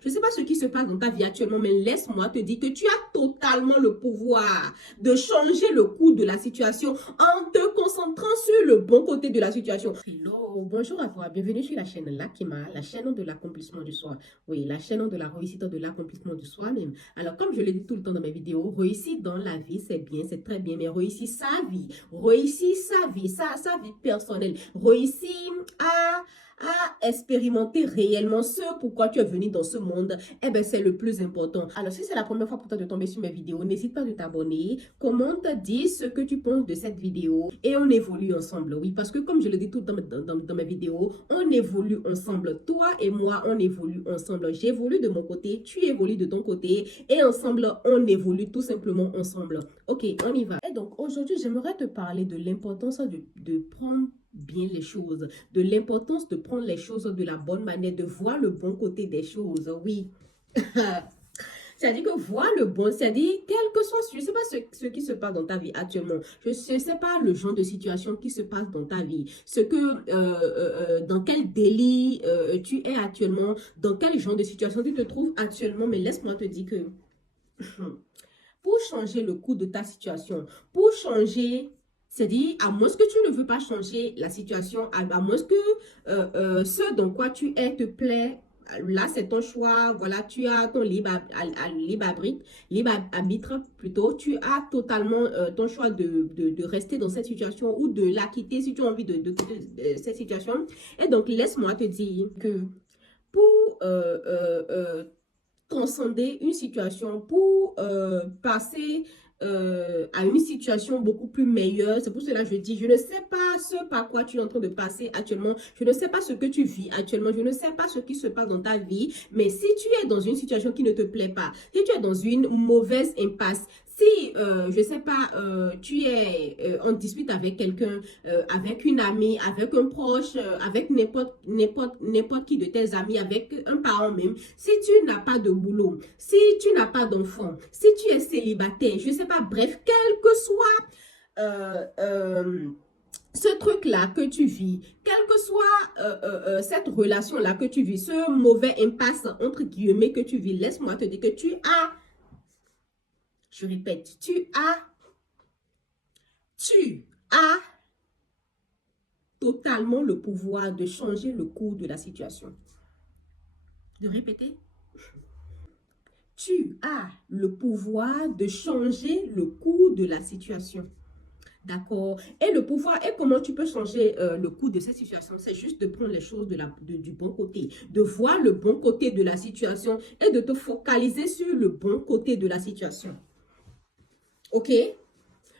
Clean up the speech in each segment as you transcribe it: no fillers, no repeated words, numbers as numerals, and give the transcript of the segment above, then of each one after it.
Je ne sais pas ce qui se passe dans ta vie actuellement, mais laisse-moi te dire que tu as totalement le pouvoir de changer le cours de la situation en te concentrant sur le bon côté de la situation. Hello, bonjour à toi, bienvenue sur la chaîne Lakima, la chaîne de l'accomplissement du soi. Oui, la chaîne de la réussite, de l'accomplissement de soi-même. Alors, comme je le dis tout le temps dans mes vidéos, réussir dans la vie, c'est bien, c'est très bien, mais réussir sa vie, sa vie personnelle, réussir à expérimenter réellement ce pourquoi tu es venu dans ce monde, eh bien, c'est le plus important. Alors, si c'est la première fois pour toi de tomber sur mes vidéos, n'hésite pas de t'abonner, commente, dis ce que tu penses de cette vidéo et on évolue ensemble. Oui, parce que comme je le dis tout le temps dans mes vidéos, on évolue ensemble. Toi et moi, on évolue ensemble. J'évolue de mon côté, tu évolues de ton côté et ensemble, on évolue tout simplement ensemble. Ok, on y va. Et donc, aujourd'hui, j'aimerais te parler de l'importance de prendre bien les choses, de l'importance de prendre les choses de la bonne manière, de voir le bon côté des choses, oui. C'est-à-dire que voir le bon, c'est-à-dire, quel que soit, je ne sais pas ce qui se passe dans ta vie actuellement, je ne sais pas le genre de situation qui se passe dans ta vie, dans quel délit tu es actuellement, dans quel genre de situation tu te trouves actuellement, mais laisse-moi te dire que pour changer le cours de ta situation, pour changer... C'est-à-dire, à moins que tu ne veux pas changer la situation, à moins que ce dans quoi tu es te plaît, là c'est ton choix, voilà, tu as ton libre arbitre plutôt, tu as totalement ton choix de rester dans cette situation ou de la quitter si tu as envie de quitter cette situation. Et donc, laisse-moi te dire que pour transcender une situation, pour passer à une situation beaucoup plus meilleure. C'est pour cela que je dis, je ne sais pas ce par quoi tu es en train de passer actuellement. Je ne sais pas ce que tu vis actuellement. Je ne sais pas ce qui se passe dans ta vie. Mais si tu es dans une situation qui ne te plaît pas, si tu es dans une mauvaise impasse, si, je ne sais pas, tu es en dispute avec quelqu'un, avec une amie, avec un proche, avec n'importe qui de tes amis, avec un parent même, si tu n'as pas de boulot, si tu n'as pas d'enfant, si tu es célibataire, je ne sais pas, bref, quel que soit ce truc-là que tu vis, quelle que soit cette relation-là que tu vis, ce mauvais impasse, entre guillemets, que tu vis, laisse-moi te dire que tu as, je répète, tu as totalement le pouvoir de changer le cours de la situation. De répéter. Tu as le pouvoir de changer le cours de la situation. D'accord? Et le pouvoir, et comment tu peux changer le cours de cette situation? C'est juste de prendre les choses du bon côté, de voir le bon côté de la situation et de te focaliser sur le bon côté de la situation. Ok?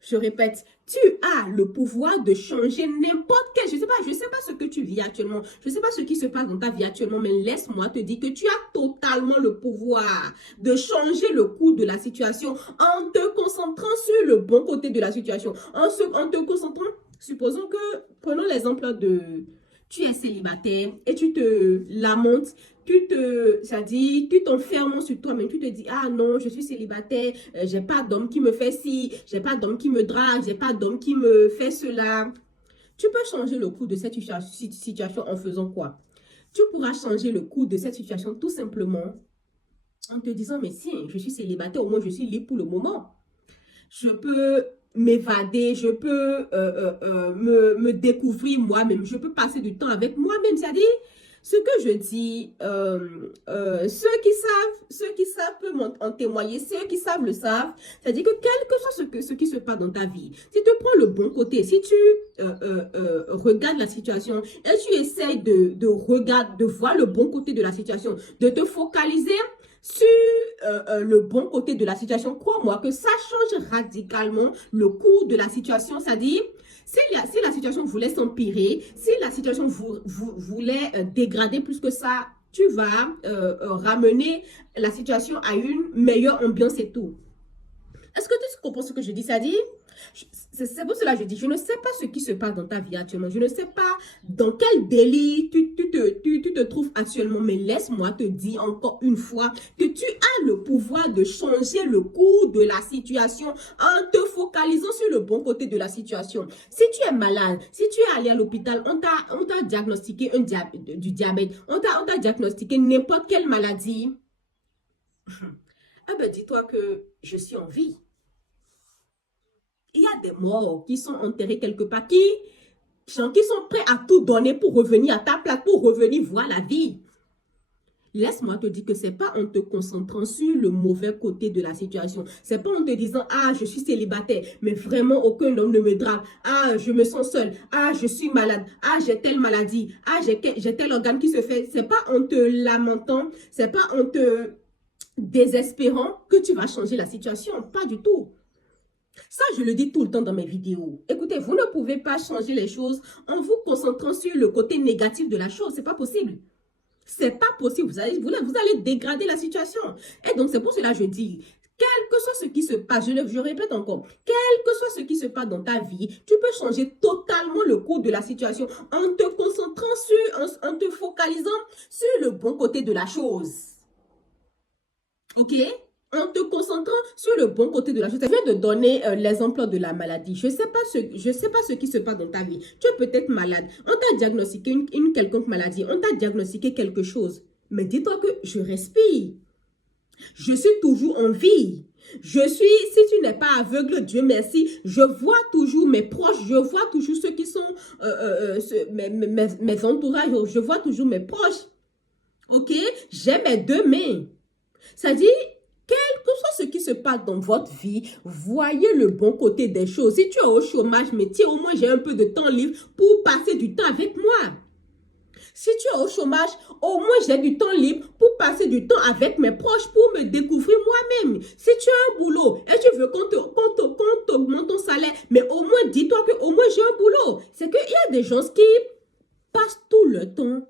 Je répète, tu as le pouvoir de changer n'importe quel, je ne sais pas ce que tu vis actuellement, je ne sais pas ce qui se passe dans ta vie actuellement, mais laisse-moi te dire que tu as totalement le pouvoir de changer le cours de la situation en te concentrant sur le bon côté de la situation, en te concentrant, supposons que, prenons l'exemple de, tu es célibataire et tu te lamentes, tu t'enfermes sur toi-même, tu te dis, ah non, je suis célibataire, j'ai pas d'homme qui me fait ci, j'ai pas d'homme qui me drague, j'ai pas d'homme qui me fait cela. Tu peux changer le cours de cette situation en faisant quoi? Tu pourras changer le cours de cette situation tout simplement en te disant, mais si, je suis célibataire, au moins je suis libre pour le moment. Je peux m'évader, je peux me découvrir moi-même, je peux passer du temps avec moi-même, c'est-à-dire, ce que je dis, ceux qui savent peuvent en témoigner, ceux qui savent le savent, c'est-à-dire que quel que soit ce qui se passe dans ta vie, si tu prends le bon côté, si tu regardes la situation et tu essayes de voir le bon côté de la situation, de te focaliser sur le bon côté de la situation, crois-moi que ça change radicalement le cours de la situation, c'est-à-dire, si la situation voulait s'empirer, si la situation voulait dégrader plus que ça, tu vas ramener la situation à une meilleure ambiance et tout. Est-ce que tu comprends ce que je dis? C'est-à-dire, C'est pour cela que je dis, je ne sais pas ce qui se passe dans ta vie actuellement. Je ne sais pas dans quel délit tu te trouves actuellement. Mais laisse-moi te dire encore une fois que tu as le pouvoir de changer le cours de la situation en te focalisant sur le bon côté de la situation. Si tu es malade, si tu es allé à l'hôpital, on t'a diagnostiqué du diabète, on t'a diagnostiqué n'importe quelle maladie. Ah ben dis-toi que je suis en vie. Il y a des morts qui sont enterrés quelque part, qui sont prêts à tout donner pour revenir à ta place, pour revenir voir la vie. Laisse-moi te dire que ce n'est pas en te concentrant sur le mauvais côté de la situation. Ce n'est pas en te disant, ah, je suis célibataire, mais vraiment aucun homme ne me drague. Ah, je me sens seule. Ah, je suis malade. Ah, j'ai telle maladie. Ah, j'ai tel organe qui se fait. Ce n'est pas en te lamentant, ce n'est pas en te désespérant que tu vas changer la situation. Pas du tout. Ça, je le dis tout le temps dans mes vidéos. Écoutez, vous ne pouvez pas changer les choses en vous concentrant sur le côté négatif de la chose. Ce n'est pas possible. C'est pas possible. Vous allez dégrader la situation. Et donc, c'est pour cela que je dis, quel que soit ce qui se passe, je répète encore, quel que soit ce qui se passe dans ta vie, tu peux changer totalement le cours de la situation en te concentrant en te focalisant sur le bon côté de la chose. OK? En te concentrant sur le bon côté de la chose. Je viens de donner l'exemple de la maladie. Je ne sais pas ce qui se passe dans ta vie. Tu es peut-être malade. On t'a diagnostiqué une quelconque maladie. On t'a diagnostiqué quelque chose. Mais dis-toi que je respire. Je suis toujours en vie. Si tu n'es pas aveugle, Dieu merci, je vois toujours mes proches, je vois toujours ceux qui sont mes entourages, je vois toujours mes proches. OK? J'ai mes deux mains. C'est-à-dire, quel que soit ce qui se passe dans votre vie, voyez le bon côté des choses. Si tu es au chômage, mais tiens, au moins j'ai un peu de temps libre pour passer du temps avec moi. Si tu es au chômage, au moins j'ai du temps libre pour passer du temps avec mes proches, pour me découvrir moi-même. Si tu as un boulot et tu veux qu'on t'augmente ton salaire, mais au moins dis-toi qu'au moins j'ai un boulot. C'est qu'il y a des gens qui passent tout le temps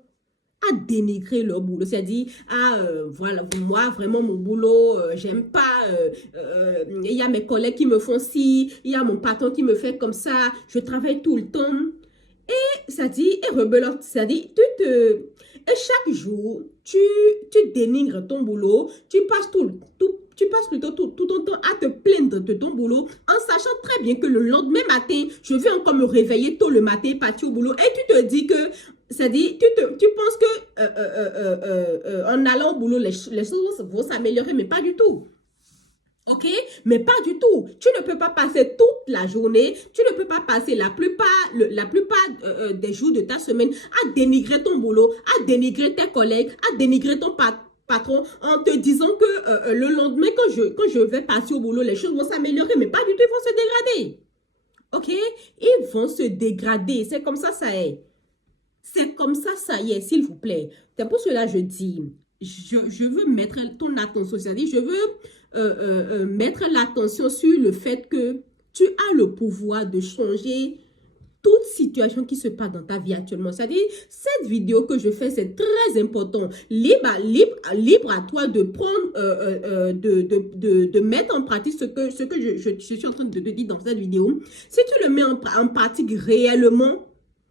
à dénigrer leur boulot. C'est-à-dire, voilà, moi, vraiment, mon boulot, j'aime pas, il y a mes collègues qui me font ci, il y a mon patron qui me fait comme ça, je travaille tout le temps. Et ça dit, et rebelote, ça dit, et chaque jour, tu dénigres ton boulot, tu passes plutôt tout ton temps à te plaindre de ton boulot, en sachant très bien que le lendemain matin, je vais encore me réveiller tôt le matin, partir au boulot, et tu te dis que, c'est-à-dire, tu penses que en allant au boulot, les choses vont s'améliorer, mais pas du tout. OK? Mais pas du tout. Tu ne peux pas passer toute la journée, tu ne peux pas passer la plupart des jours de ta semaine à dénigrer ton boulot, à dénigrer tes collègues, à dénigrer ton patron en te disant que le lendemain, quand je vais passer au boulot, les choses vont s'améliorer, mais pas du tout, ils vont se dégrader. OK? Ils vont se dégrader. C'est comme ça est. C'est comme ça y est, s'il vous plaît. C'est pour cela que je dis, je veux mettre ton attention, c'est-à-dire, je veux mettre l'attention sur le fait que tu as le pouvoir de changer toute situation qui se passe dans ta vie actuellement. C'est-à-dire, cette vidéo que je fais, c'est très important. Libre à toi de prendre, de mettre en pratique ce que je suis en train de te dire dans cette vidéo. Si tu le mets en pratique réellement,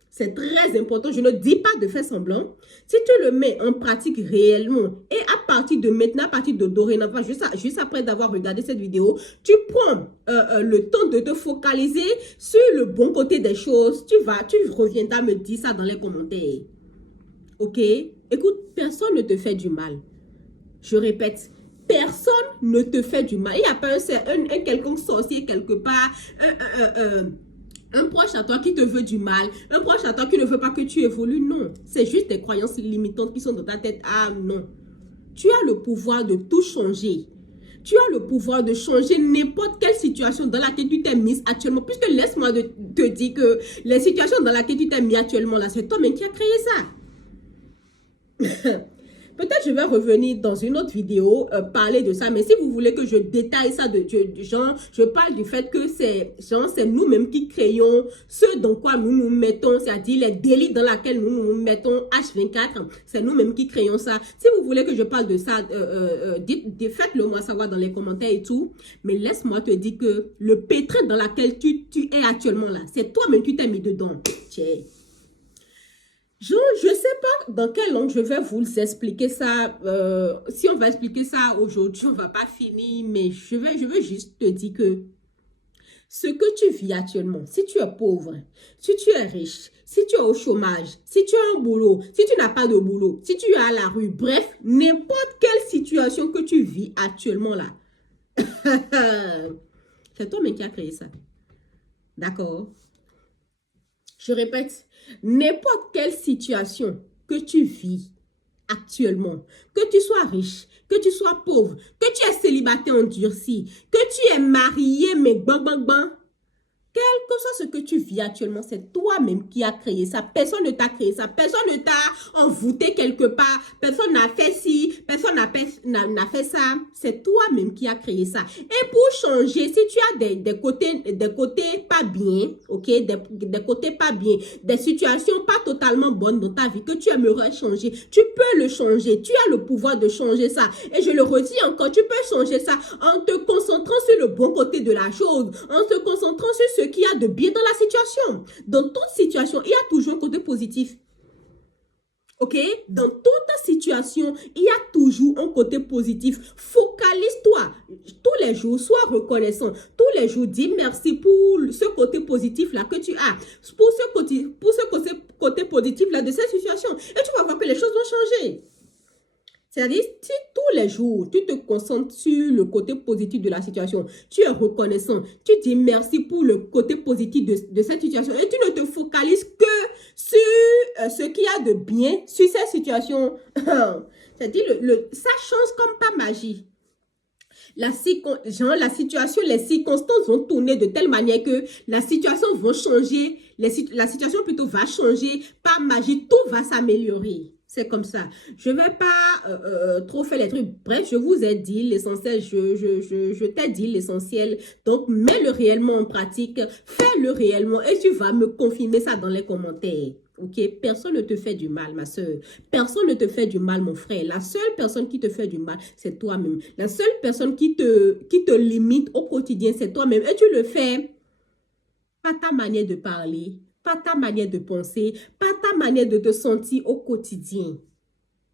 c'est très important. Je ne dis pas de faire semblant. Si tu le mets en pratique réellement et à partir de maintenant, à partir de dorénavant, juste après d'avoir regardé cette vidéo, tu prends le temps de te focaliser sur le bon côté des choses. Tu reviendras me dire ça dans les commentaires. OK? Écoute, personne ne te fait du mal. Je répète, personne ne te fait du mal. Il n'y a pas un quelconque sorcier quelque part, un proche à toi qui te veut du mal, un proche à toi qui ne veut pas que tu évolues. Non, c'est juste des croyances limitantes qui sont dans ta tête. Ah non, tu as le pouvoir de tout changer. Tu as le pouvoir de changer n'importe quelle situation dans laquelle tu t'es mise actuellement. Puisque laisse-moi te dire que les situations dans laquelle tu t'es mis actuellement, là, c'est toi-même qui as créé ça. Peut-être je vais revenir dans une autre vidéo parler de ça, mais si vous voulez que je détaille ça genre, je parle du fait que c'est nous-mêmes qui créons ce dans quoi nous nous mettons, c'est-à-dire les délits dans lesquels nous nous mettons H24, c'est nous-mêmes qui créons ça. Si vous voulez que je parle de ça, faites-le moi savoir dans les commentaires et tout, mais laisse-moi te dire que le pétrin dans lequel tu es actuellement là, c'est toi-même qui t'es mis dedans. Tiens. Je ne sais pas dans quelle langue je vais vous expliquer ça. Si on va expliquer ça aujourd'hui, on ne va pas finir, mais je veux juste te dire que ce que tu vis actuellement, si tu es pauvre, si tu es riche, si tu es au chômage, si tu as un boulot, si tu n'as pas de boulot, si tu es à la rue, bref, n'importe quelle situation que tu vis actuellement là, c'est toi-même qui as créé ça. D'accord? Je répète, n'importe quelle situation que tu vis actuellement, que tu sois riche, que tu sois pauvre, que tu es célibataire endurci, que tu es marié, mais quel que soit ce que tu vis actuellement, c'est toi-même qui as créé ça. Personne ne t'a créé ça. Personne ne t'a envoûté quelque part. Personne n'a fait ci. Personne n'a fait ça. C'est toi-même qui as créé ça. Et pour changer, si tu as des côtés pas bien, ok, des côtés pas bien, des situations pas totalement bonnes dans ta vie que tu aimerais changer, tu peux le changer. Tu as le pouvoir de changer ça. Et je le redis encore, tu peux changer ça en te concentrant sur le bon côté de la chose, en te concentrant sur ce qu'il y a de bien dans la situation. Dans toute situation, il y a toujours un côté positif. Ok? Dans toute situation, il y a toujours un côté positif. Focalise-toi tous les jours, sois reconnaissant. Tous les jours, dis merci pour ce côté positif-là que tu as. Pour ce côté positif-là de cette situation. Et tu vas voir que les choses vont changer. C'est-à-dire, si tous les jours, tu te concentres sur le côté positif de la situation, tu es reconnaissant, tu dis merci pour le côté positif de cette situation et tu ne te focalises que sur ce qu'il y a de bien sur cette situation. C'est-à-dire, ça change comme pas magie. La situation, les circonstances vont tourner de telle manière que la situation va changer, la situation plutôt va changer, par magie, tout va s'améliorer. C'est comme ça. Je ne vais pas trop faire les trucs. Bref, je vous ai dit l'essentiel. Je t'ai dit l'essentiel. Donc, mets-le réellement en pratique. Fais-le réellement. Et tu vas me confirmer ça dans les commentaires. Ok? Personne ne te fait du mal, ma soeur. Personne ne te fait du mal, mon frère. La seule personne qui te fait du mal, c'est toi-même. La seule personne qui te limite au quotidien, c'est toi-même. Et tu le fais pas ta manière de parler, pas ta manière de penser, pas ta manière de te sentir au quotidien.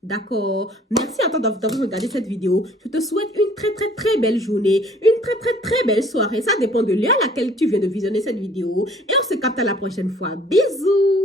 D'accord? Merci à toi d'avoir regardé cette vidéo. Je te souhaite une très belle journée, une très belle soirée. Ça dépend de l'heure à laquelle tu viens de visionner cette vidéo. Et on se capte à la prochaine fois. Bisous!